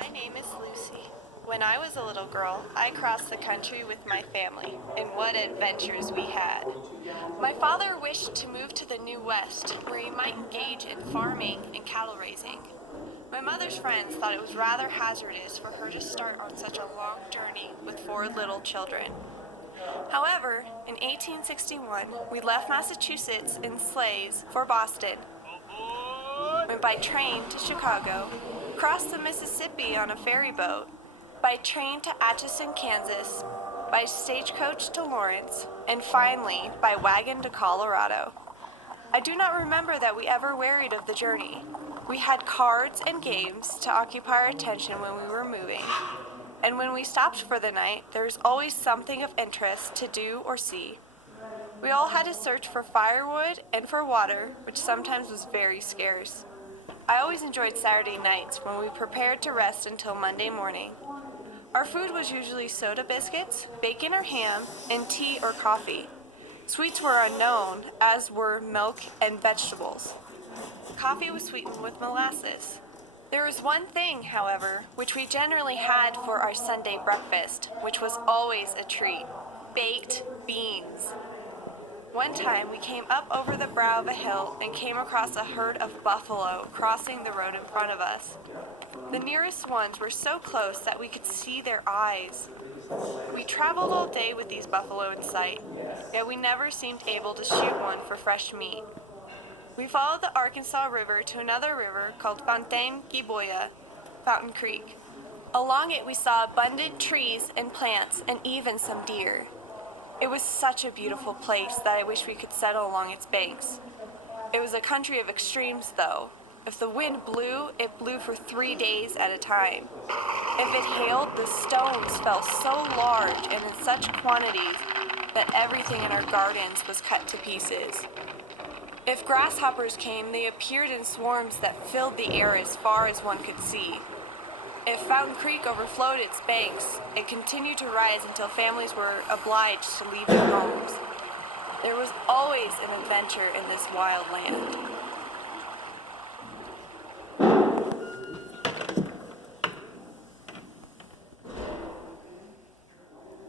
My name is Lucy. When I was a little girl, I crossed the country with my family, and what adventures we had. My father wished to move to the New West, where he might engage in farming and cattle raising. My mother's friends thought it was rather hazardous for her to start on such a long journey with four little children. However, in 1861, we left Massachusetts in sleighs for Boston, went by train to Chicago, crossed the Mississippi on a ferry boat, by train to Atchison, Kansas, by stagecoach to Lawrence, and finally by wagon to Colorado. I do not remember that we ever wearied of the journey. We had cards and games to occupy our attention when we were moving, and when we stopped for the night, there was always something of interest to do or see. We all had to search for firewood and for water, which sometimes was very scarce. I always enjoyed Saturday nights when we prepared to rest until Monday morning. Our food was usually soda biscuits, bacon or ham, and tea or coffee. Sweets were unknown, as were milk and vegetables. Coffee was sweetened with molasses. There was one thing, however, which we generally had for our Sunday breakfast, which was always a treat: baked beans. One time we came up over the brow of a hill and came across a herd of buffalo crossing the road in front of us. The nearest ones were so close that we could see their eyes. We traveled all day with these buffalo in sight, yet we never seemed able to shoot one for fresh meat. We followed the Arkansas River to another river called Fontaine Giboya, Fountain Creek. Along it we saw abundant trees and plants and even some deer. It was such a beautiful place that I wish we could settle along its banks. It was a country of extremes, though. If the wind blew, it blew for 3 days at a time. If it hailed, the stones fell so large and in such quantities that everything in our gardens was cut to pieces. If grasshoppers came, they appeared in swarms that filled the air as far as one could see. If Fountain Creek overflowed its banks, it continued to rise until families were obliged to leave their homes. There was always an adventure in this wild land.